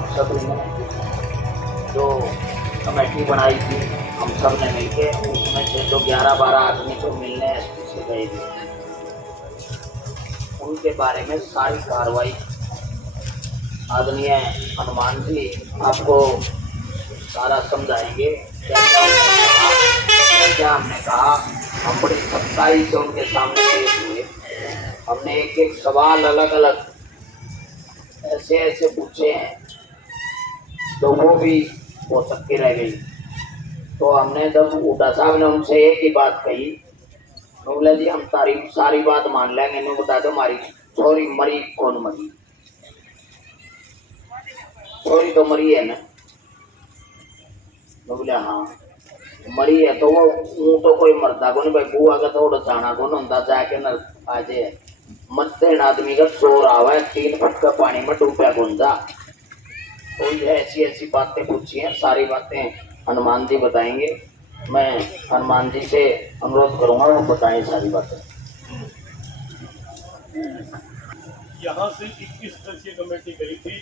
आप सब ने जो कमेटी बनाई थी हम सब ने मिलके, उसमें से जो 11-12 आदमी जो मिलने एसपी से गए थे उनके बारे में सारी कार्रवाई आदरणीय हनुमान जी आपको सारा समझाएंगे। क्या हमने कहा, हम बड़ी सच्चाई से उनके सामने पेश हुए। हमने एक एक सवाल अलग अलग ऐसे ऐसे पूछे हैं तो वो भी हो सकती रह गई। तो हमने जब हुड्डा साहब ने उनसे एक ही बात कही, तो बोले जी हम सारी बात मान लेंगे, इन्हें बता दो हमारी छोरी मरी कौन मरी, छोरी तो मरी है ना। तो बोले हाँ मरी है, तो वो तो कोई मरता को नहीं भाई, बुआ का थोड़ा चाणा को ना जाके न आज मत्ते आदमी का चोर आवा है 3 फटका पानी में डूबा गुंजा। तो ये ऐसी ऐसी बातें पूछी हैं, सारी बातें हनुमान जी बताएंगे। मैं हनुमान जी से अनुरोध करूंगा वो बताएं सारी बातें। यहाँ से 21 सदस्यीय कमेटी गई थी,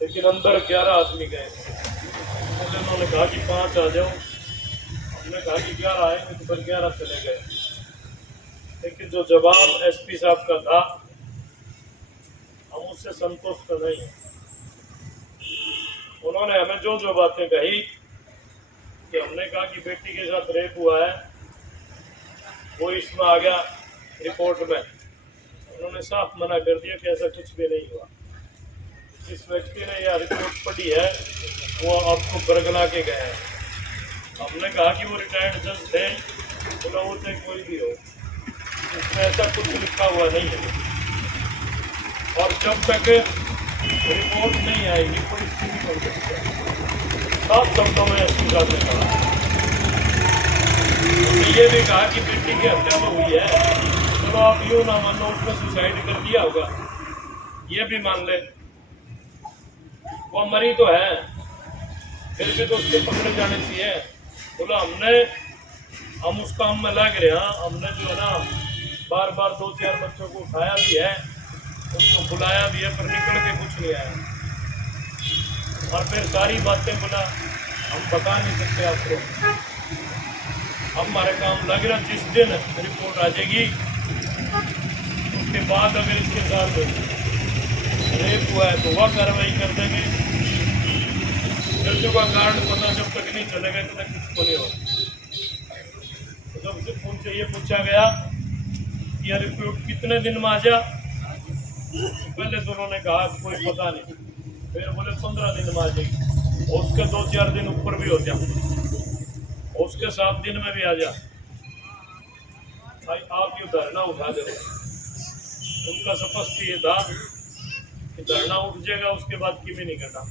लेकिन अंदर 11 आदमी गए। उन्होंने कहा कि 5 आ जाओ, हमने कहा कि 11 आएंगे, तो फिर 11 चले गए। लेकिन जो जवाब एसपी साहब का था हम उससे संतुष्ट नहीं हैं। उन्होंने हमें जो जो बातें कही कि हमने कहा कि बेटी के साथ रेप हुआ है, वो इसमें आ गया रिपोर्ट में। उन्होंने साफ मना कर दिया कि ऐसा कुछ भी नहीं हुआ। जिस व्यक्ति ने यह रिपोर्ट पढ़ी है वो आपको बरगला के गए हैं। हमने कहा कि वो रिटायर्ड जज थे, बोला वो चाहे कोई भी हो, इसमें ऐसा कुछ लिखा हुआ नहीं है। और जब तक रिपोर्ट नहीं आएगी कोई स्थिति नहीं कर सकता। साफ शब्दों में एसपी साहब ने कहा। हमने ये भी कहा कि बेटी की हत्या तो हुई है, चलो आप यूँ ना मानो उसने सुसाइड कर दिया होगा, ये भी मान ले, वो मरी तो है, फिर भी तो उसके पकड़े जाने चाहिए। बोला हम उस काम में लग रहे हैं, हमने जो है ना बार 2-4 बच्चों को उठाया भी है, उनको बुलाया भी है, पर निकल के कुछ नहीं आया। और फिर सारी बातें बोला हम बता नहीं सकते आपको, हमारे काम लग रहा। जिस दिन रिपोर्ट आ जाएगी उसके बाद अगर इसके साथ रेप हुआ है तो वह कार्रवाई कर देंगे। मृत्यु का कारण पता जब तक नहीं चलेगा तब तक कुछ को नहीं होगा। तो जब से उनसे ये पूछा गया कि यह रिपोर्ट कितने दिन में आ जा, पहले तो उन्होंने कहा कोई पता नहीं, फिर बोले 15 दिन में आ जाएगी, और उसके 2-4 दिन ऊपर भी हो जाए, और उसके 7 दिन में भी आ जा। भाई आप ये धरना उठा दे। उनका स्पष्ट ये था कि धरना उठ जाएगा, उसके बाद की भी नहीं करना।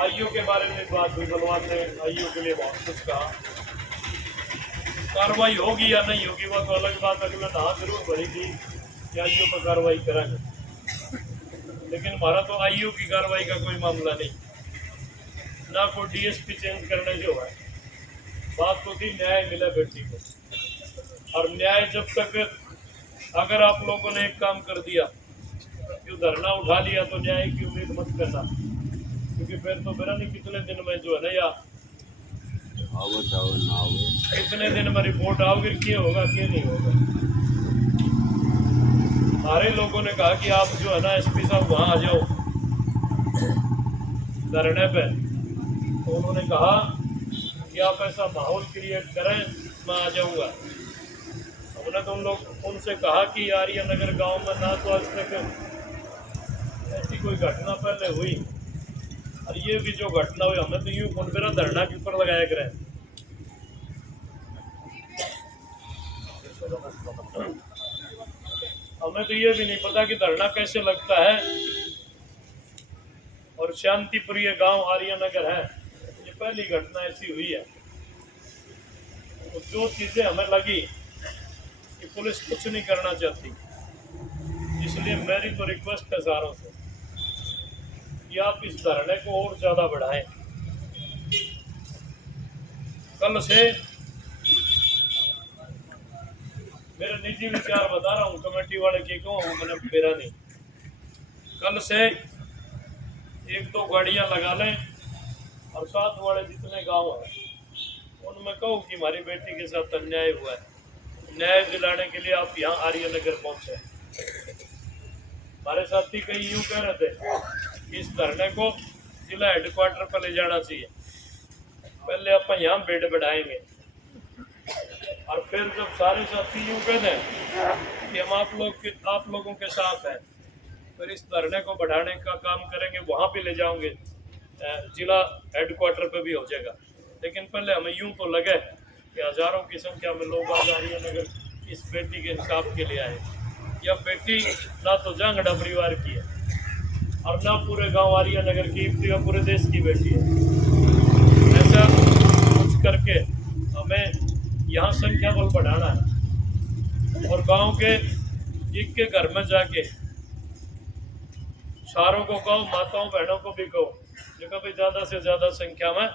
आईओ के बारे में बात हुई, बलवान ने आईओ के लिए बहुत कुछ कहा। कार्रवाई होगी या नहीं होगी वह तो अलग बात, अगला हाँ जरूर भरेगी कि आईओ पर कार्रवाई करेंगे, लेकिन हमारा तो आईओ की कार्रवाई का कोई मामला नहीं, ना कोई डीएसपी चेंज करने जो है। बात तो थी न्याय मिला बेटी को, और न्याय जब तक अगर आप लोगों ने एक काम कर दिया कि धरना उठा लिया तो न्याय की उम्मीद मत करना, क्योंकि फिर तो मेरा नहीं कितने दिन में जो है ना, या कितने दिन में रिपोर्ट आओगे, क्या होगा क्या नहीं होगा। सारे लोगों ने कहा कि आप जो है ना एसपी साहब वहाँ आ जाओ धरने पे, तो उन्होंने कहा कि आप ऐसा माहौल क्रिएट करें मैं आ जाऊँगा। हमने तो उनसे कहा कि आर्य नगर गांव में ना तो आज तक ऐसी कोई घटना पहले हुई, और ये भी जो घटना हुई हमें तो यूँ कौन मेरा धरना के ऊपर लगाया करें। हमें तो ये भी नहीं पता कि धरना कैसे लगता है, और शांतिप्रिय गांव आर्यनगर है, ये पहली घटना ऐसी हुई है। तो जो चीज़ें हमें लगी कि पुलिस कुछ नहीं करना चाहती, इसलिए मेरी तो रिक्वेस्ट है सारों से कि आप इस धरने को और ज़्यादा बढ़ाएं। कल से मेरे निजी विचार बता रहा हूँ, कमेटी वाले की कहूँ मैंने मेरा नहीं, कल से 1-2 गाड़ियां लगा लें और साथ वाले जितने गांव हैं उनमें कहो कि हमारी बेटी के साथ अन्याय हुआ है, न्याय दिलाने के लिए आप यहाँ आर्यनगर पहुंचे। हमारे साथी कई यूं कह रहे थे कि इस धरने को जिला हेडक्वार्टर पर ले जाना चाहिए, पहले अपन यहाँ बेड बढ़ाएंगे और फिर जब सारे साथी यूं कहते हैं कि हम आप लोगों के साथ हैं, फिर इस धरने को बढ़ाने का काम करेंगे, वहाँ भी ले जाओगे, जिला हेडक्वार्टर पे भी हो जाएगा। लेकिन पहले हमें यूं तो लगे कि हजारों की संख्या में लोग आज आर्यनगर इस बेटी के इंसाफ के लिए आए। यह बेटी ना तो जांगड़ा परिवार की है और ना पूरे गांव आर्यनगर की, पूरे देश की बेटी है। ऐसा कुछ करके हमें यहाँ संख्या बल बढ़ाना है और गांव के एक के घर में जाके सारों को कहो, माताओं बहनों को भी कहो कि कभी ज़्यादा से ज़्यादा संख्या में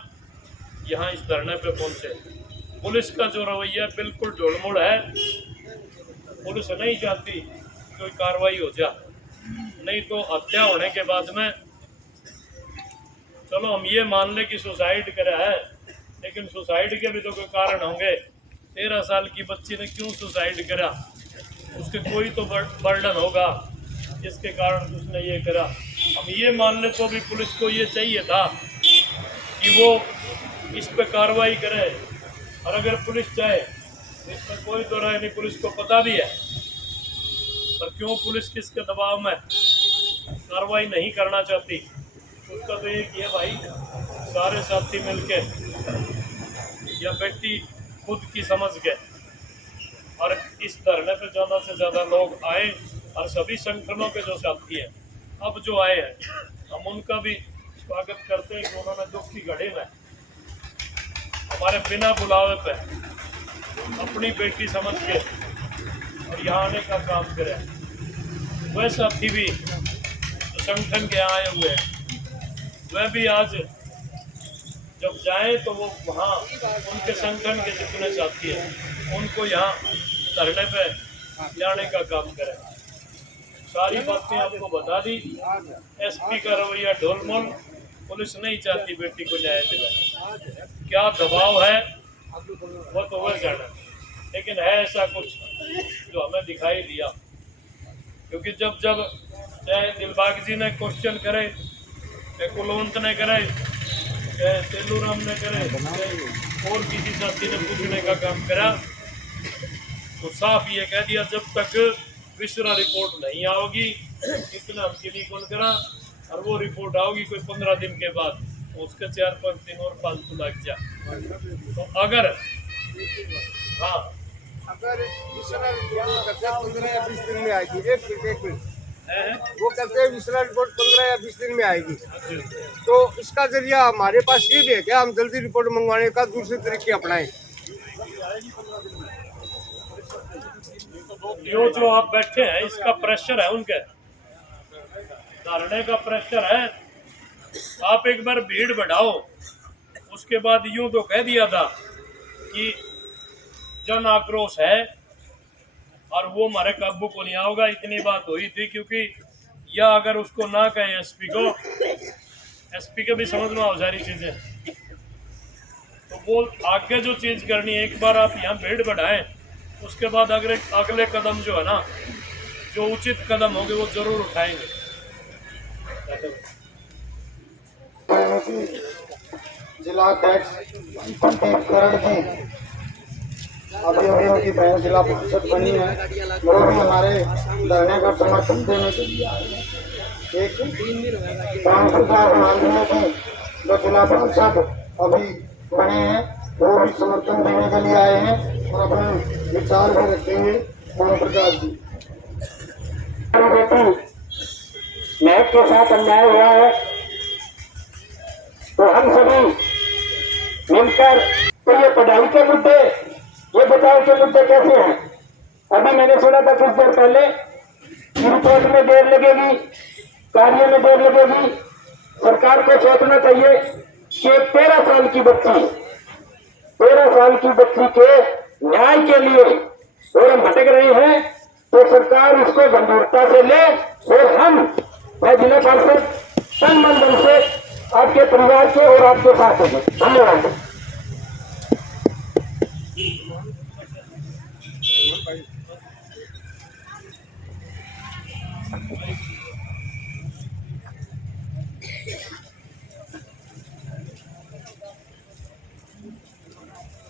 यहाँ इस धरने पे पहुँचे। पुलिस का जो रवैया बिल्कुल ढोलमुड़ है, पुलिस नहीं चाहती कोई कार्रवाई हो जा, नहीं तो हत्या होने के बाद में चलो हम ये मान ले कि सुसाइड करा है, लेकिन सुसाइड के भी तो कोई कारण होंगे। 13 साल की बच्ची ने क्यों सुसाइड करा, उसके कोई तो बर्डन होगा जिसके कारण उसने ये करा। हम ये मान ले तो भी पुलिस को ये चाहिए था कि वो इस पे कार्रवाई करे, और अगर पुलिस चाहे इसमें कोई तो राय नहीं, पुलिस को पता भी है, पर क्यों पुलिस किसके दबाव में कार्रवाई नहीं करना चाहती। उसका तो ये कि भाई सारे साथी मिलके या बेटी खुद की समझ के और इस धरने पे ज़्यादा से ज़्यादा लोग आए, और सभी संगठनों के जो साथी हैं अब जो आए हैं हम उनका भी स्वागत करते हैं कि उन्होंने दुख की घड़ी में हमारे बिना बुलावे पे अपनी बेटी समझ के और यहाँ आने का काम करे। वह साथी भी जो संगठन के आए हुए हैं वह भी आज जब जाए तो वो वहाँ उनके संगठन के जितने साथी हैं उनको यहाँ धरने पे जाने का काम करें। सारी बातें आपको बता दी। एसपी का रवैया ढोलमोल, पुलिस नहीं चाहती बेटी को न्याय दिलाए। क्या दबाव है वो तो वह जाना, लेकिन है ऐसा कुछ जो हमें दिखाई दिया। क्योंकि जब जब चाहे दिलबाग जी ने क्वेश्चन करे, चाहे कुलवंत ने करे, चाहे तेलूराम ने करे, और किसी साथी ने पूछने का काम करा, तो साफ ये कह दिया जब तक विश्रा रिपोर्ट नहीं आओगी इतना हम क्लिक कौन करा, और वो रिपोर्ट आओगी कोई 15 दिन के बाद, उसके 4-5 दिन और फालतू लग जा। तो अगर हाँ अगर विश्रा रिपोर्ट 15 या 20 दिन में आएगी, एक मिनट वो कहते हैं विश्रा रिपोर्ट 15 या 20 दिन में आएगी, तो इसका जरिया हमारे पास ये भी है क्या हम जल्दी रिपोर्ट मंगवाने का दूसरे तरीके अपनाएं? यो जो आप बैठे हैं इसका प्रेशर है, उनके धरने का प्रेशर है। आप एक बार भीड़ बढ़ाओ, उसके बाद यूं तो कह दिया था कि जन आक्रोश है और वो हमारे काबू को नहीं आओगा, इतनी बात हुई थी। क्योंकि या अगर उसको ना कहें एसपी को, एसपी के भी समझ में आओ सारी चीजें, तो वो आगे जो चीज करनी है एक बार आप यहाँ भीड़ बढ़ाएं, उसके बाद अगले कदम जो है ना, जो उचित कदम होंगे वो जरूर उठाएंगे। जिला अध्यक्ष पंडित करण जी अभी उनकी बहन जिला परिषद बनी है, वो भी हमारे धरने का समर्थन देने के लिए आए हैं। एक माननीय जी जो जिला परिषद अभी बने हैं वो भी समर्थन देने के लिए आए हैं और अपने विचार भी रखेंगे। ओम प्रकाश जी, बेटी महक के साथ अन्याय हुआ है तो हम सभी मिलकर, तो ये पढ़ाई के मुद्दे, ये बचाव के मुद्दे कैसे हैं? अभी मैंने सुना था कुछ देर पहले रिपोर्ट में देर लगेगी, कार्य में देर लगेगी। सरकार को सोचना चाहिए कि 13 साल की बच्ची, 13 साल की बच्ची के न्याय के लिए और हम भटक रहे हैं, तो सरकार इसको गंभीरता से ले और हम मैं जिला पार्षद तन मन धन से आपके परिवार के और आपके साथ हूँ। धन्यवाद।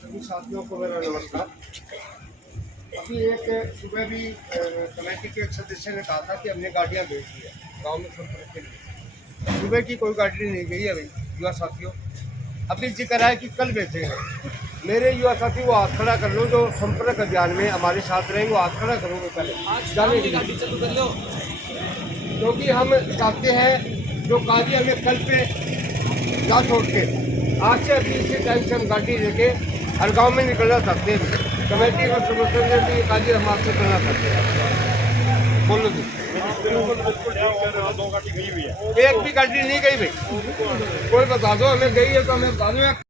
सभी साथियों को मेरा नमस्कार। अभी एक सुबह भी कमेटी के एक सदस्य ने कहा था कि हमने गाड़ियां भेज दी है गांव में संपर्क के लिए। सुबह की कोई गाड़ी नहीं गई है भाई युवा साथियों। अभी जिक्र है कि कल भेजेंगे। मेरे युवा साथी वो हाथ खड़ा कर लो जो संपर्क अभियान में हमारे साथ रहेंगे, वो हाथ खड़ा करोगे पहले जाने के लिए, क्योंकि हम चाहते हैं जो कार्य हमें कल पे जा छोड़ के आज से अभी इसी टाइम से हम गाड़ी लेके हर गांव में निकलना चाहते हैं। कमेटी को समर्थन देते ये कार्य हम आपसे करना चाहते हैं। बोलो जी। एक भी गाड़ी नहीं गई भाई, कोई बता दो हमें गई है तो हमें बता दो।